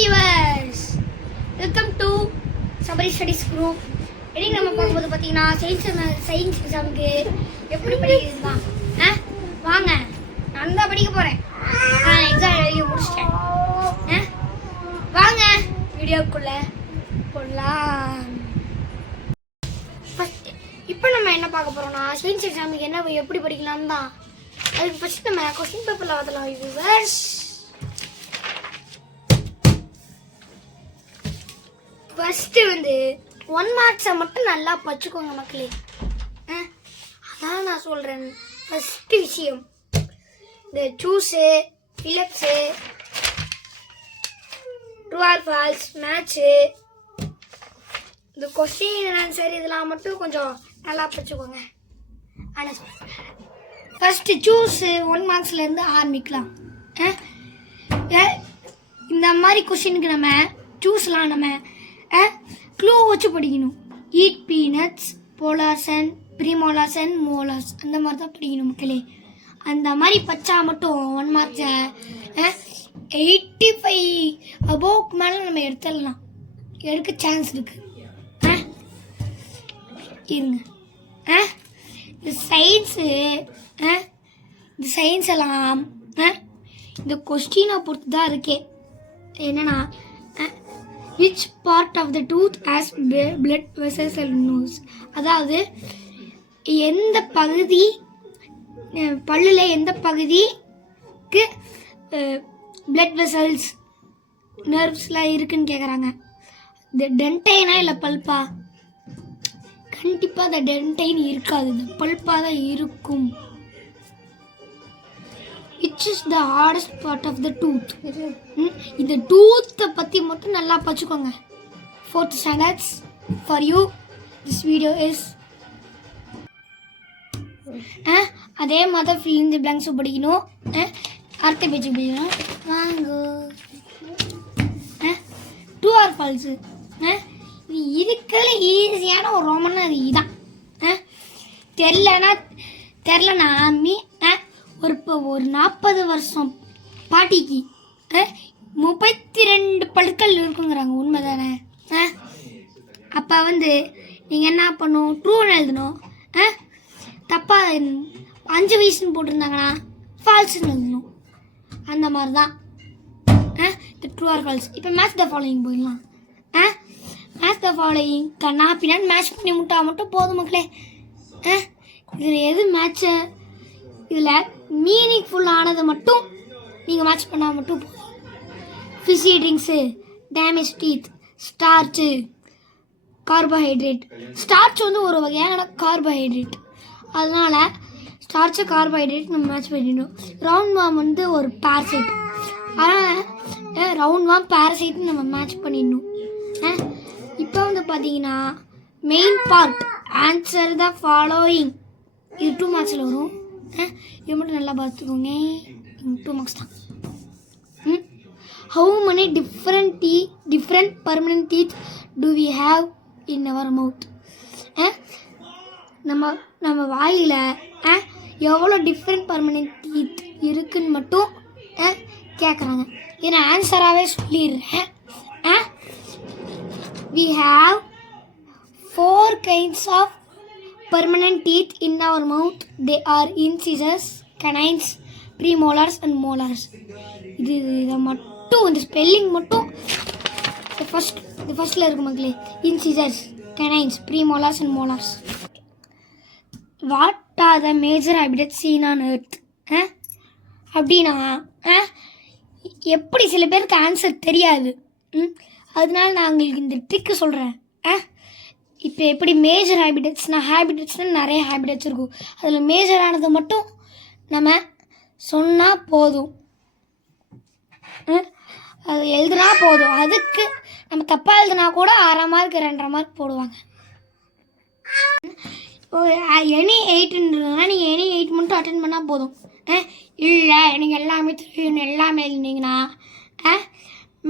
Viewers, welcome to Sabari studies group. இன்னைக்கு நம்ம பார்க்கும்போது பார்த்தீங்கன்னா சயின்ஸ் எக்ஸாமுக்கு எப்படி படிக்கிறது தான். வாங்க, நான் தான் படிக்க போகிறேன். எக்ஸாம் எழுதி முடிச்சிட்டேன். வாங்க வீடியோக்குள்ளே போடலாம். இப்போ நம்ம என்ன பார்க்க போகிறோம்னா சயின்ஸ் எக்ஸாமுக்கு என்ன எப்படி படிக்கலாம் தான். அதுக்கு ஃபஸ்ட் நம்ம கொஸ்டின் பேப்பரில் வரலாம் வியூவர்ஸ். ஃபஸ்ட்டு 1 மார்க்ஸை மட்டும் நல்லா படிச்சுக்கோங்க மக்களே. அதான் நான் சொல்கிறேன். ஃபஸ்ட்டு விஷயம் இந்த choose, Philips, true or false, match, இந்த கொஸ்டின் ஆன்சர் இதெல்லாம் மட்டும் கொஞ்சம் நல்லா படிச்சுக்கோங்க. ஆனால் ஃபஸ்ட்டு சூஸு 1 மார்க்ஸ்லேருந்து ஆரம்பிக்கலாம். இந்த மாதிரி கொஸ்டினுக்கு நம்ம சூஸ்லாம் நம்ம க்ளூ வச்சு படிக்கணும். Eat peanuts, polars and premolars and molars, அந்த மாதிரி தான் படிக்கணும் மக்களே. அந்த மாதிரி பச்சா மட்டும் 1 மார்க்ஸை 85 அபோவ்க்கு மேலே நம்ம எடுக்க சான்ஸ் இருக்கு. இருங்க, இந்த சயின்ஸ் எல்லாம் இந்த கொஸ்டினை பொறுத்து தான் இருக்கே. என்னன்னா which part of the tooth has blood vessels and nerves, அதாவது எந்த பகுதி பல்லில் எந்த பகுதிக்கு blood vessels நர்வ்ஸ்லாம் இருக்குன்னு கேட்குறாங்க. இந்த டென்டைனா இல்லை பல்பா? கண்டிப்பாக அந்த டென்டைன் இருக்காது, இந்த பல்பாக தான் இருக்கும். which is the hardest part of the tooth, இந்த டூத்தை பற்றி மட்டும் நல்லா படிச்சுக்கோங்க. 4th standards for you this video is. அதே மாதிரி fill in the blanks படிக்கணும். அடுத்த பேஜ் படிக்கணும். வாங்கோ ட்ரூ ஆர் ஃபால்ஸு. இது இருக்கிற ஈஸியான ஒரு ரோமன்னா அது இதுதான். தெரிலனா ஒரு 40 வருஷம் பாட்டிக்கு 32 பல்கள் இருக்குங்கிறாங்க. உண்மை தானே? அப்போ நீங்கள் என்ன பண்ணணும்? ட்ரூன்னு எழுதணும். தப்பாக 5 வயசுன்னு போட்டிருந்தாங்கன்னா ஃபால்ஸுன்னு எழுதணும். அந்த மாதிரி தான் இந்த ட்ரூ ஆர் ஃபால்ஸ். இப்போ மேட்ச் த ஃபாலோயிங் போயிடலாம். மேட்ச் த ஃபாலோயிங் கண்ணா பின்னாடி மேட்ச் பண்ணி மட்டும் போதும் மக்களே. இதில் எது மேட்ச்சு? இதில் மீனிங்ஃபுல் ஆனதை மட்டும் நீங்கள் மேட்ச் பண்ணால் மட்டும் போதும். Fizzy drinks, damage teeth, starch, carbohydrate. Starch ஒரு வகையான கார்போஹைட்ரேட், அதனால் ஸ்டார்ச்சு கார்போஹைட்ரேட் நம்ம மேட்ச் பண்ணிடணும். ரவுண்ட் வார்ம் ஒரு பேரசைட், அதனால் ரவுண்ட் வார்ம் பேரசைட்னு நம்ம மேட்ச் பண்ணிடணும். இப்போ பார்த்தீங்கன்னா main part answer the following, இது 2 மார்க்ஸில் வரும். இது மட்டும் நல்லா பார்த்துக்கோங்க, 2 மார்க்ஸ் தான். How many different permanent teeth do we have in our mouth? நம்ம வாயில் எவ்வளோ டிஃப்ரெண்ட் பர்மனெண்ட் டீத் இருக்குன்னு மட்டும் கேட்குறாங்க. இதை நான் ஆன்சராகவே சொல்லிடுறேன். We have 4 kinds of permanent teeth in our mouth. They are incisors, canines, premolars and molars. இதை மட்டும் இந்த ஸ்பெல்லிங் மட்டும் ஃபர்ஸ்ட்ல இருக்கு மக்களே. incisors, canines, premolars and molars. What are the major habitats seen on earth? அப்படின்னா எப்படி சில பேருக்கு ஆன்சர் தெரியாது, அதனால நான் உங்களுக்கு இந்த ட்ரிக்கு சொல்கிறேன். இப்போ எப்படி மேஜர் ஹேபிட்டட்ஸ்னால் நிறைய ஹேபிட்டட்ஸ் இருக்கும். அதில் மேஜரானதை மட்டும் நம்ம சொன்னால் போதும், அது எழுதுனா போதும். அதுக்கு நம்ம தப்பாக எழுதுனா கூட 1/2 மார்க் 2.5 மார்க் போடுவாங்க. எனி 8ன்றதுனா நீங்கள் எனி 8 மட்டும் அட்டென்ட் பண்ணால் போதும். இல்லை எனக்கு எல்லாமே தெரியும் எல்லாமே எழுதினீங்கன்னா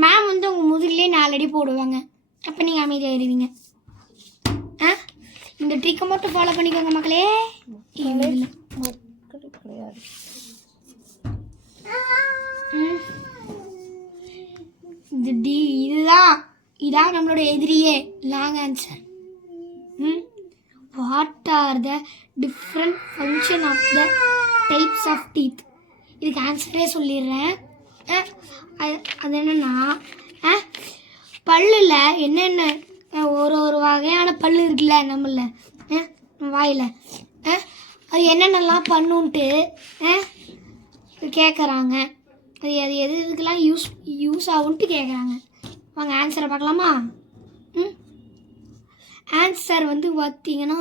மேம் உங்கள் முதுகிலே 4 அடி போடுவாங்க. அப்போ நீங்கள் அமைதியாக எழுதுவீங்க. இந்த ட்ரிக்கை மட்டும் ஃபாலோ பண்ணிக்கோங்க மக்களே. இதான் நம்மளோட எதிரியே. Long answer. What are the different function of the types of teeth? இதுக்கு ஆன்சரே சொல்லிடுறேன். அது என்னென்னா, பல்லில் என்னென்ன ஒரு வகையான பல் இருக்குல்ல நம்மள வாயில், அது என்னென்னலாம் பண்ணுன்ட்டு கேட்குறாங்க. அது எதுக்கெல்லாம் யூஸ் ஆகுன்ட்டு கேட்குறாங்க. வாங்க ஆன்சரை பார்க்கலாமா? ஆன்சர் வந்து பார்த்தீங்கன்னா,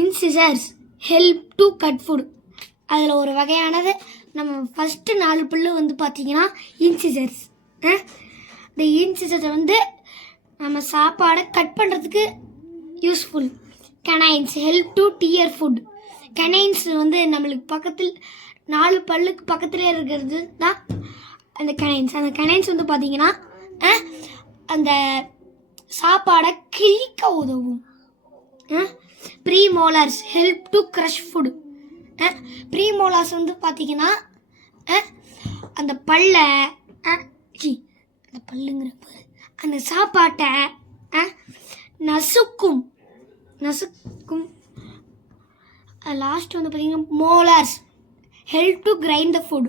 incisors help to cut food. அதில் ஒரு வகையானது நம்ம ஃபஸ்ட்டு 4 பல்லு வந்து பார்த்தீங்கன்னா இன்சிசர்ஸ். இந்த இன்சிசர்ஸை வந்து நம்ம சாப்பாடை கட் பண்ணுறதுக்கு useful. Canines help to tear food. Canines வந்து நம்மளுக்கு பக்கத்தில் 4 பல்லுக்கு பக்கத்துலேயே இருக்கிறது தான் அந்த கனைன்ஸ். அந்த கனைன்ஸ் வந்து பார்த்தீங்கன்னா அந்த சாப்பாடை கிழிக்க உதவும். ப்ரீமோலார்ஸ் ஹெல்ப் டு க்ரஷ் ஃபுட். ப்ரீமோலார்ஸ் வந்து பார்த்தீங்கன்னா அந்த பல்லுங்கிற அந்த சாப்பாட்டை நசுக்கும். லாஸ்ட் வந்து பார்த்தீங்கன்னா molars help to grind the food.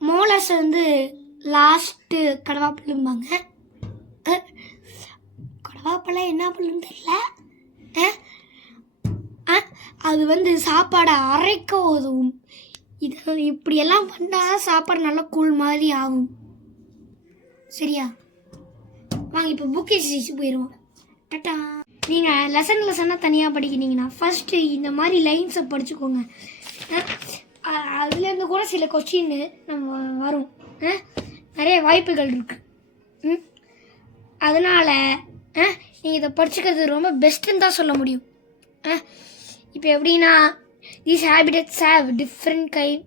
Molars வந்து லாஸ்ட்டு கடவாப்பல்லும்பாங்க. கடவாப்பல்ல என்ன பல்லுன்னு தெரியல. அது வந்து சாப்பாடை அரைக்க உதவும். இது இப்படியெல்லாம் பண்ணால் சாப்பாடு நல்லா கூழ் மாதிரி ஆகும். சரியா? வாங்க இப்போ புக் எக்ஸசைஸ் போயிடுவோம். டட்டா. நீங்கள் லெசனாக தனியாக படிக்கிறீங்கன்னா ஃபஸ்ட்டு இந்த மாதிரி லைன்ஸை படிச்சுக்கோங்க. அதுலேருந்து கூட சில கொஸ்டின் நம்ம வரும். நிறைய வாய்ப்புகள் இருக்குது. அதனால் நீங்கள் இதை படிச்சுக்கிறது ரொம்ப பெஸ்ட்டுன்னு தான் சொல்ல முடியும். இப்போ எப்படின்னா, these habitats have different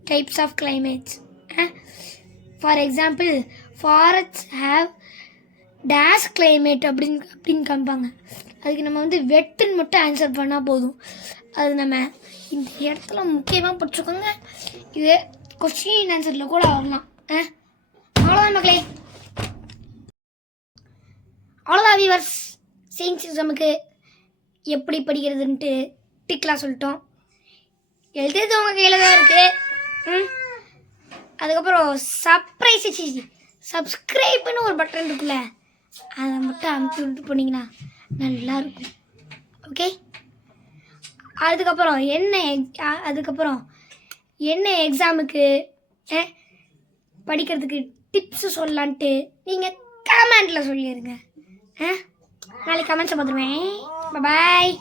types of climates. For example, forests have dash climate அப்படின்னு காமிப்பாங்க. அதுக்கு நம்ம வந்து வெட்டுன்னு மட்டும் ஆன்சர் பண்ணால் போதும். அது நம்ம இந்த இடத்துல முக்கியமாக படிச்சுக்கோங்க. இது கொஸ்டின் ஆன்சரில் கூட வரலாம். அவ்வளோதான் மக்களே, அவ்வளோதான் வியூவர்ஸ். சயின்ஸ் எக்ஸாமுக்கு எப்படி படிக்கிறதுன்ட்டு டிக்லாம் சொல்லிட்டோம். எழுதுறது உங்கள் கையில் தான் இருக்குது. அதுக்கப்புறம் சப்ஸ்கிரைப்னு ஒரு பட்டன் இருக்குல்ல, அதை மட்டும் அமுத்தி விட்டு போனீங்கன்னா நல்லாயிருக்கும். ஓகே. அதுக்கப்புறம் என்ன எக்ஸாமுக்கு படிக்கிறதுக்கு டிப்ஸு சொல்லலான்ட்டு நீங்கள் கமெண்டில் சொல்லிடுங்க. நாளைக்கு கமெண்ட்ஸை பார்த்துருவேன். பாய்.